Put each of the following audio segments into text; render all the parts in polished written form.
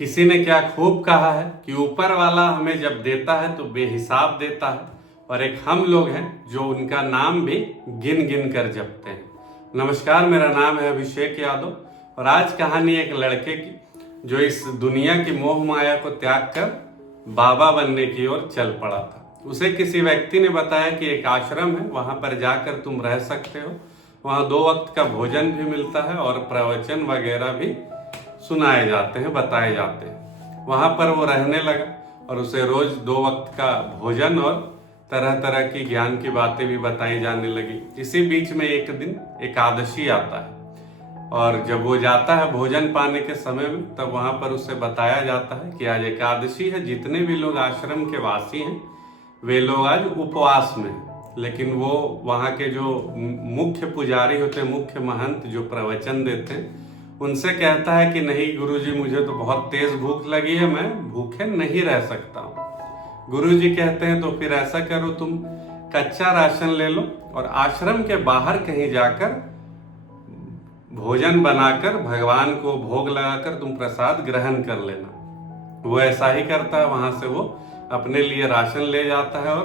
किसी ने क्या खूब कहा है कि ऊपर वाला हमें जब देता है तो बेहिसाब देता है, और एक हम लोग हैं जो उनका नाम भी गिन गिन कर जपते हैं। नमस्कार, मेरा नाम है अभिषेक यादव और आज कहानी एक लड़के की जो इस दुनिया की मोह माया को त्याग कर बाबा बनने की ओर चल पड़ा था। उसे किसी व्यक्ति ने बताया कि एक आश्रम है, वहां पर जाकर तुम रह सकते हो, वहां 2 वक्त का भोजन भी मिलता है और प्रवचन वगैरह भी सुनाए जाते हैं, बताए जाते हैं। वहां पर वो रहने लगा और उसे रोज 2 वक्त का भोजन और तरह तरह की ज्ञान की बातें भी बताई जाने लगी। इसी बीच में एक दिन एकादशी आता है और जब वो जाता है भोजन पाने के समय में, तब वहां पर उसे बताया जाता है कि आज एकादशी है, जितने भी लोग आश्रम के वासी हैं वे लोग आज उपवास में हैं। लेकिन वो वहाँ के जो मुख्य पुजारी होते हैं, मुख्य महंत जो प्रवचन देते हैं, उनसे कहता है कि नहीं गुरुजी, मुझे तो बहुत तेज भूख लगी है, मैं भूखे नहीं रह सकता हूँ। गुरुजी कहते हैं तो फिर ऐसा करो, तुम कच्चा राशन ले लो और आश्रम के बाहर कहीं जाकर भोजन बनाकर भगवान को भोग लगाकर तुम प्रसाद ग्रहण कर लेना। वो ऐसा ही करता है, वहां से वो अपने लिए राशन ले जाता है और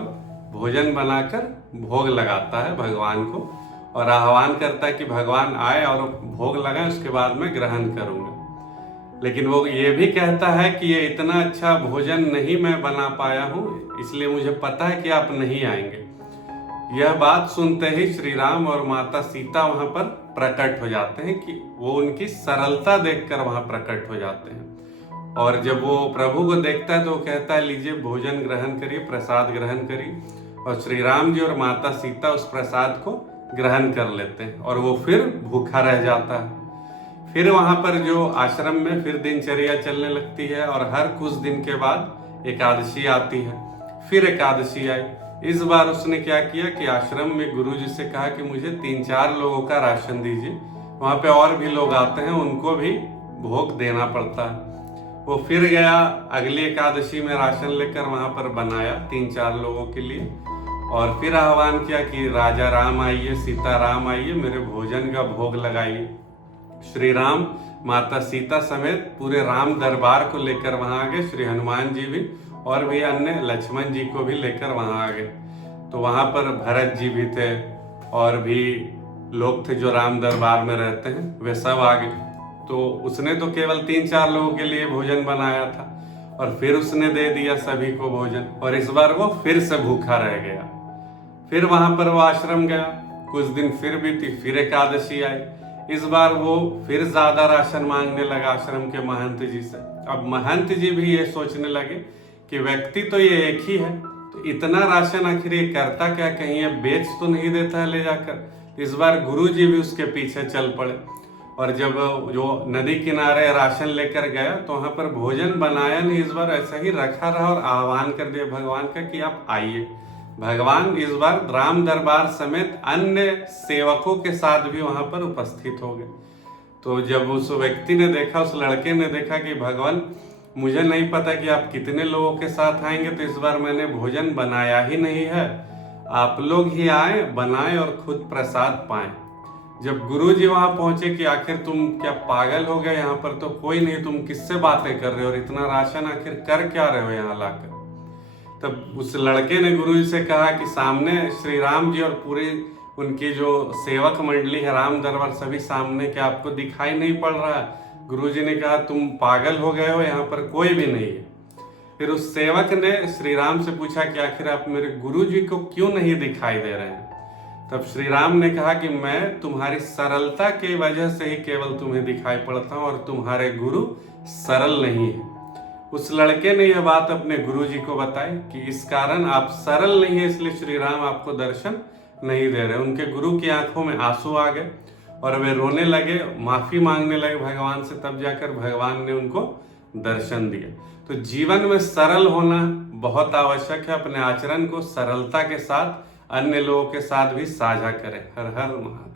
भोजन बनाकर भोग लगाता है भगवान को और आह्वान करता है कि भगवान आए और भोग लगाए, उसके बाद मैं ग्रहण करूंगा। लेकिन वो ये भी कहता है कि ये इतना अच्छा भोजन नहीं मैं बना पाया हूँ, इसलिए मुझे पता है कि आप नहीं आएंगे। यह बात सुनते ही श्री राम और माता सीता वहां पर प्रकट हो जाते हैं कि वो उनकी सरलता देखकर वहां प्रकट हो जाते हैं। और जब वो प्रभु को देखता है तो वो कहता है, लीजिए भोजन ग्रहण करिए, प्रसाद ग्रहण करिए। और श्री राम जी और माता सीता उस प्रसाद को ग्रहण कर लेते हैं और वो फिर भूखा रह जाता है। फिर वहां पर जो आश्रम में फिर दिनचर्या चलने लगती है और हर कुछ दिन के बाद एकादशी आती है। फिर एकादशी आई। इस बार उसने क्या किया कि आश्रम में गुरुजी से कहा कि मुझे 3-4 लोगों का राशन दीजिए। वहां पे और भी लोग आते हैं, उनको भी भोग देना पड़ता है। वो फिर गया अगली एकादशी में राशन लेकर वहां पर बनाया 3-4 लोगों के लिए और फिर आह्वान किया कि राजा राम आइए, सीता राम आइए, मेरे भोजन का भोग लगाइए। श्री राम माता सीता समेत पूरे राम दरबार को लेकर वहां आ गए। श्री हनुमान जी भी और भी अन्य लक्ष्मण जी को भी लेकर वहां आ गए। तो वहां पर भरत जी भी थे और भी लोग थे जो राम दरबार में रहते हैं, वे सब आ गए। तो उसने तो केवल 3-4 लोगों के लिए भोजन बनाया था और फिर उसने दे दिया सभी को भोजन, और इस बार वो फिर से भूखा रह गया। फिर वहां पर वो आश्रम गया, कुछ दिन फिर बीती, फिर एकादशी आई। इस बार वो फिर ज्यादा राशन मांगने लगा आश्रम के महंत जी से। अब महंत जी भी ये सोचने लगे कि व्यक्ति तो ये एक ही है, तो इतना राशन आखिर ये करता क्या, कहीं ये बेच तो नहीं देता है ले जाकर। इस बार गुरु जी भी उसके पीछे चल पड़े और जब जो नदी किनारे राशन लेकर गया तो वहां पर भोजन बनाया नहीं, इस बार ऐसा ही रखा रहा और आह्वान कर दिया भगवान का कि आप आइए। भगवान इस बार राम दरबार समेत अन्य सेवकों के साथ भी वहां पर उपस्थित हो गए। तो जब उस व्यक्ति ने देखा, उस लड़के ने देखा कि भगवान, मुझे नहीं पता कि आप कितने लोगों के साथ आएंगे, तो इस बार मैंने भोजन बनाया ही नहीं है, आप लोग ही आए, बनाए और खुद प्रसाद पाए। जब गुरुजी वहां पहुंचे कि आखिर तुम क्या पागल हो गए, यहाँ पर तो कोई नहीं, तुम किससे बातें कर रहे हो और इतना राशन आखिर कर क्या रहे हो यहाँ लाकर। तब उस लड़के ने गुरुजी से कहा कि सामने श्री राम जी और पूरी उनकी जो सेवक मंडली है राम दरबार, सभी सामने, क्या आपको दिखाई नहीं पड़ रहा है। गुरुजी ने कहा, तुम पागल हो गए हो, यहाँ पर कोई भी नहीं है। फिर उस सेवक ने श्री राम से पूछा कि आखिर आप मेरे गुरुजी को क्यों नहीं दिखाई दे रहे हैं। तब श्री राम ने कहा कि मैं तुम्हारी सरलता की वजह से ही केवल तुम्हें दिखाई पड़ता हूं और तुम्हारे गुरु सरल नहीं है। उस लड़के ने यह बात अपने गुरुजी को बताई कि इस कारण आप सरल नहीं है, इसलिए श्री राम आपको दर्शन नहीं दे रहे। उनके गुरु की आंखों में आंसू आ गए और वे रोने लगे, माफी मांगने लगे भगवान से। तब जाकर भगवान ने उनको दर्शन दिया। तो जीवन में सरल होना बहुत आवश्यक है। अपने आचरण को सरलता के साथ अन्य लोगों के साथ भी साझा करें। हर हर महादेव।